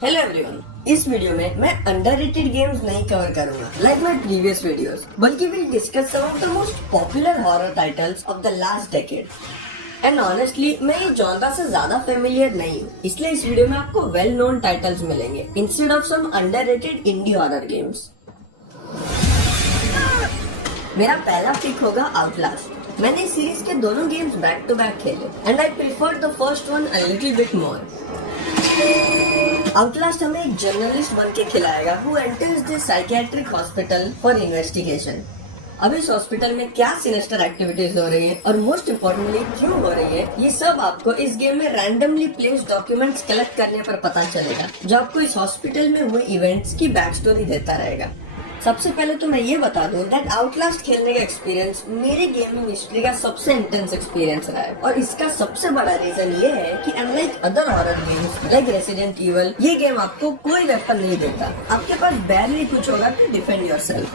Hello everyone, इस video में मैं अंडररेटेड गेम्स नहीं कवर करूंगा लाइक माय प्रीवियस वीडियोस, बल्कि will discuss some of the most popular horror titles of the last decade. And honestly मैं ये genre से ज्यादा फेमिलियर नहीं हूँ, इसलिए इस वीडियो में आपको वेल नोन टाइटल्स मिलेंगे instead of some underrated indie horror games. मेरा पहला पिक होगा आउटलास्ट। मैंने इस सीरीज के दोनों गेम्स बैक टू बैक खेले and I preferred the first one a little bit more. Outlast हमें एक जर्नलिस्ट बन के खिलाएगा who enters the psychiatric hospital for investigation. अब इस हॉस्पिटल में क्या सिनेस्टर एक्टिविटीज हो रही है और मोस्ट इम्पोर्टेंटली क्यों हो रही है, ये सब आपको इस गेम में रैंडमली प्लेस्ड डॉक्यूमेंट्स कलेक्ट करने पर पता चलेगा, जो आपको इस हॉस्पिटल में हुए इवेंट्स की बैक स्टोरी देता रहेगा। सबसे पहले तो मैं ये बता दूं दैट आउटलास्ट खेलने का एक्सपीरियंस मेरे गेमिंग हिस्ट्री का सबसे इंटेंस एक्सपीरियंस रहा है, और इसका सबसे बड़ा रीजन ये है कि unlike other horror games like resident evil, ये गेम आपको कोई वेपन नहीं देता। आपके पास बैरली कुछ होगा टू डिफेंड योरसेल्फ।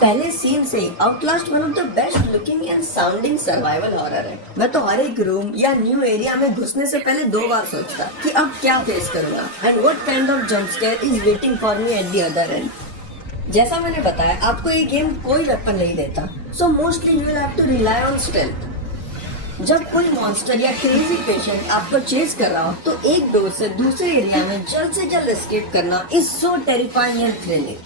पहले सीन से ही Outlast one of the best looking and sounding survival horror है। मैं तो हर एक रूम या न्यू एरिया में घुसने से पहले 2 बार सोचता कि अब क्या फेस करूंगा and what kind of jump scare is waiting for me at the other and. जैसा मैंने बताया, आपको ये गेम कोई वेपन नहीं देता, so mostly you will have to rely on stealth. जब कोई मॉन्स्टर या क्रेजी पेशेंट आपको चेस कर रहा हो तो एक डोर से दूसरे एरिया में जल्द से जल्द एस्केप करना is so terrifying and thrilling.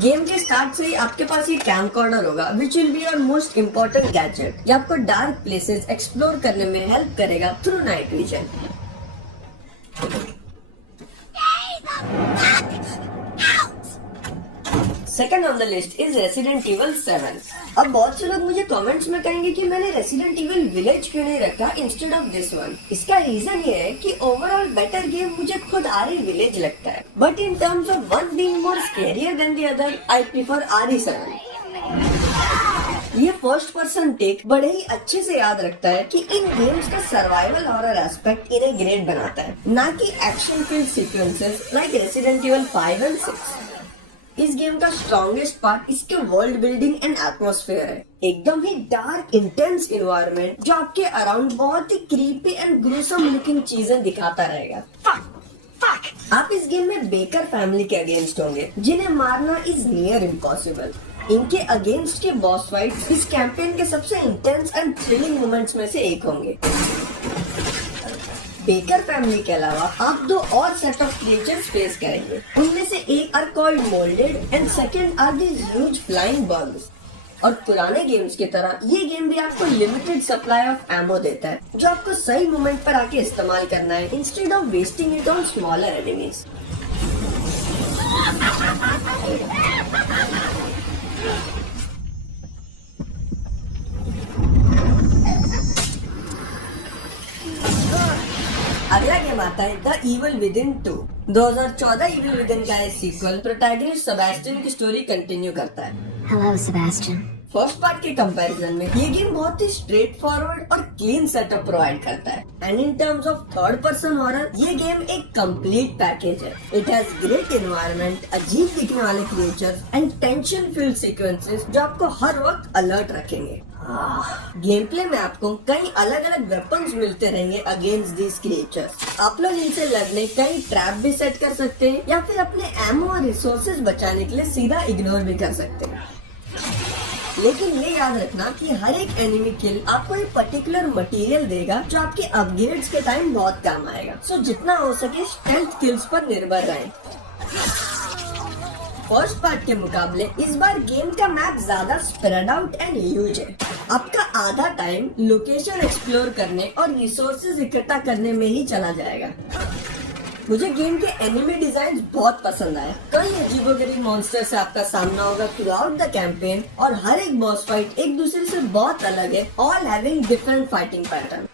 Game के स्टार्ट से ही आपके पास ये कैमकॉर्डर होगा which will be your most important gadget. ये आपको डार्क प्लेसेस एक्सप्लोर करने में हेल्प करेगा through night vision. Second on the list is resident evil 7। अब बहुत से लोग मुझे कमेंट्स में कहेंगे कि मैंने रेसिडेंट इविल विलेज क्यों नहीं रखा इंस्टेड ऑफ दिस वन। इसका रीजन ये है कि ओवरऑल बेटर गेम मुझे खुद आरई विलेज लगता है, but in terms of one being more scarier than the other I prefer RE7। ये फर्स्ट पर्सन टेक बड़े ही अच्छे से याद रखता है कि इन गेम्स का सर्वाइवल हॉरर एस्पेक्ट इन्हें ग्रेट बनाता है, ना कि action field sequences like resident evil 5 और 6। इस गेम का स्ट्रॉन्गेस्ट पार्ट इसके वर्ल्ड बिल्डिंग एंड एटमॉस्फेयर है। एकदम ही डार्क इंटेंस इन्वायरमेंट जो आपके अराउंड बहुत ही क्रीपी एंड ग्रूसम लुकिंग चीजें दिखाता रहेगा। आप इस गेम में बेकर फैमिली के अगेंस्ट होंगे जिन्हें मारना इज नियर इम्पॉसिबल। इनके अगेंस्ट के बॉस फाइट इस कैंपेन के सबसे इंटेंस एंड थ्रिलिंग मोमेंट्स में से एक होंगे। बेकर फैमिली के अलावा आप 2 और सेट ऑफ क्रिएचर्स फेस करेंगे। उनमें से एक are called molded and second are these huge flying bugs. और पुराने गेम्स की तरह ये गेम भी आपको लिमिटेड सप्लाई ऑफ एमो देता है, जो आपको सही मोमेंट पर आके इस्तेमाल करना है instead of wasting it on smaller enemies. अगला गेम आता है the evil within 2। 2014 evil within का सीक्वल प्रोटैगनिस्ट सेबेस्टियन की स्टोरी कंटिन्यू करता है। Hello, Sebastian. फर्स्ट पार्ट के कंपैरिजन में ये गेम बहुत ही स्ट्रेट फॉरवर्ड और क्लीन सेटअप प्रोवाइड करता है, and in terms of third person horror ये गेम एक कंप्लीट पैकेज है। इट हैज ग्रेट एनवायरनमेंट, अजीब दिखने वाले creatures and tension field sequences जो आपको हर वक्त अलर्ट रखेंगे। गेम प्ले में आपको कई अलग अलग वेपन्स मिलते रहेंगे अगेंस्ट दीज क्रिएचर्स। आप लोग इनसे लड़ने कई ट्रैप भी सेट कर सकते हैं या फिर अपने एमो और रिसोर्सेज बचाने के लिए सीधा इग्नोर भी कर सकते हैं। लेकिन ये याद रखना कि हर एक एनिमी किल आपको एक पर्टिकुलर मटेरियल देगा जो आपके अपग्रेड्स के टाइम बहुत काम आएगा। सो जितना हो सके स्टेल्थ किल्स पर निर्भर रहें। फर्स्ट पार्ट के मुकाबले इस बार गेम का मैप ज्यादा स्प्रेड आउट एंड ह्यूज है। आपका आधा टाइम लोकेशन एक्सप्लोर करने और रिसोर्सेज इकट्ठा करने में ही चला जाएगा। मुझे गेम के एनिमी डिजाइन बहुत पसंद आए। कई अजीबोगरीब मॉन्स्टर से आपका सामना होगा थ्रू आउट द कैंपेन, और हर एक बॉस फाइट एक दूसरे से बहुत अलग है, all having different fighting pattern.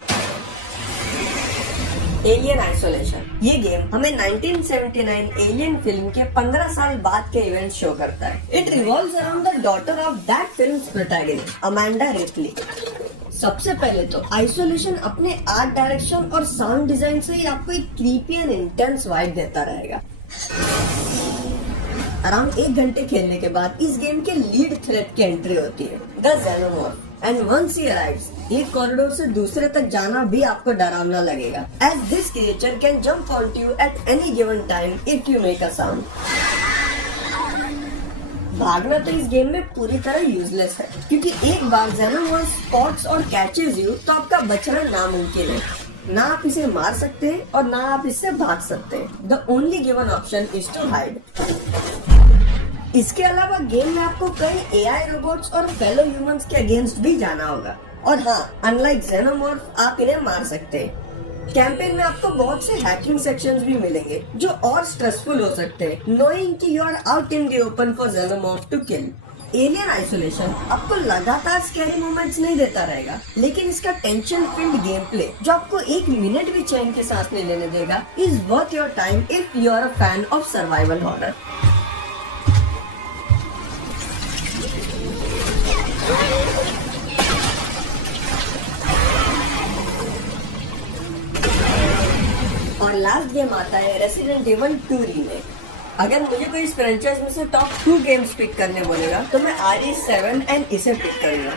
Alien isolation ये गेम हमें 1979 एलियन फिल्म के 15 साल बाद के इवेंट शो करता है। It revolves around the daughter of that films protagonist Amanda replay. सबसे पहले तो आइसोलेशन अपने आर्ट डायरेक्शन और साउंड डिजाइन से ही आपको एक क्रीपी एंड इंटेंस वाइब देता रहेगा। अराउंड 1 घंटे खेलने के बाद इस गेम के लीड थ्रेट की एंट्री होती है, the xenomorph, and once he arrives एक कॉरिडोर से दूसरे तक जाना भी आपको डरावना लगेगा, as this creature can jump on you at any given time if you make a sound. भागना तो इस गेम में पूरी तरह यूजलेस है, क्योंकि एक बार ज़ेनोमॉर्फ स्पॉट्स और कैचेज यू तो आपका बचना नामुमकिन है। ना आप इसे मार सकते हैं और ना आप इससे भाग सकते हैं। The only given option is to hide. इसके अलावा गेम में आपको कई एआई रोबोट्स और फेलो ह्यूमंस के अगेंस्ट भी जाना होगा। और हाँ, अनलाइक ज़ेनोमॉर्फ आप इन्हें मार सकते हैं। कैंपेन में आपको बहुत से हैकिंग सेक्शंस भी मिलेंगे जो और स्ट्रेसफुल हो सकते हैं, नोइंग कि you are out in the open for xenomorph to kill. Alien Isolation आपको लगातार स्कैरी मोमेंट्स नहीं देता रहेगा, लेकिन इसका टेंशन फिल्ड गेम प्ले जो आपको एक मिनट भी चैन की सांस नहीं लेने देगा is worth your time if you are a fan of survival horror. और लास्ट गेम आता है रेसिडेंट एविल 2 रीमेक। अगर मुझे कोई इस फ्रेंचाइज में से टॉप 2 गेम्स पिक करने बोलेगा तो मैं RE7 एंड इसे पिक करूंगा।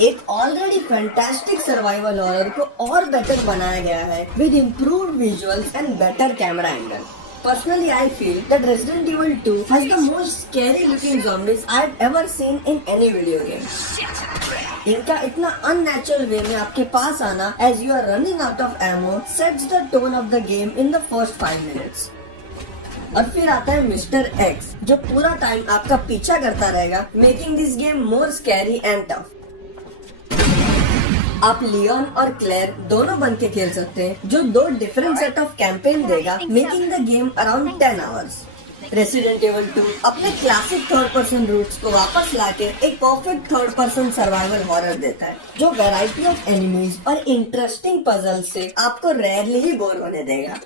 एक ऑलरेडी फैंटास्टिक सर्वाइवल हॉरर को और बेटर बनाया गया है with improved visuals and better camera angle. Personally, I feel that Resident Evil 2 has the most scary looking zombies I've ever seen in any video game. इनका इतना unnatural way में आपके पास आना as you are running out of ammo sets the tone of the game in the first 5 minutes. और फिर आता है mister x जो पूरा टाइम आपका पीछा करता रहेगा, making this game more scary and tough. आप लियोन और क्लेयर दोनों बन के खेल सकते हैं जो 2 डिफरेंट सेट ऑफ कैंपेन देगा, making the game around 10 hours. Resident Evil 2 अपने क्लासिक थर्ड पर्सन रूट्स को वापस लाके एक perfect third person survival horror देता है जो वैरायटी ऑफ एनिमीज और इंटरेस्टिंग पजल से आपको रेयरली ही बोर होने देगा।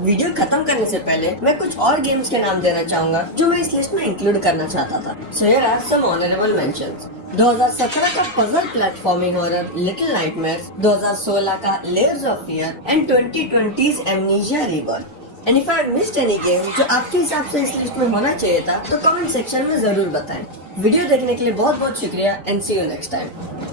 वीडियो खत्म करने से पहले मैं कुछ और गेम्स के नाम देना चाहूंगा जो मैं इस लिस्ट में इंक्लूड करना चाहता था। So here are some honourable mentions. 2017 का puzzle platforming horror Little Nightmares, 2016 का Layers of Fear and 2020's Amnesia Rebirth. And if I missed any game जो आपके हिसाब से इस लिस्ट में होना चाहिए था तो कमेंट सेक्शन में जरूर बताएं। वीडियो देखने के लिए बहुत बहुत शुक्रिया and see you next time.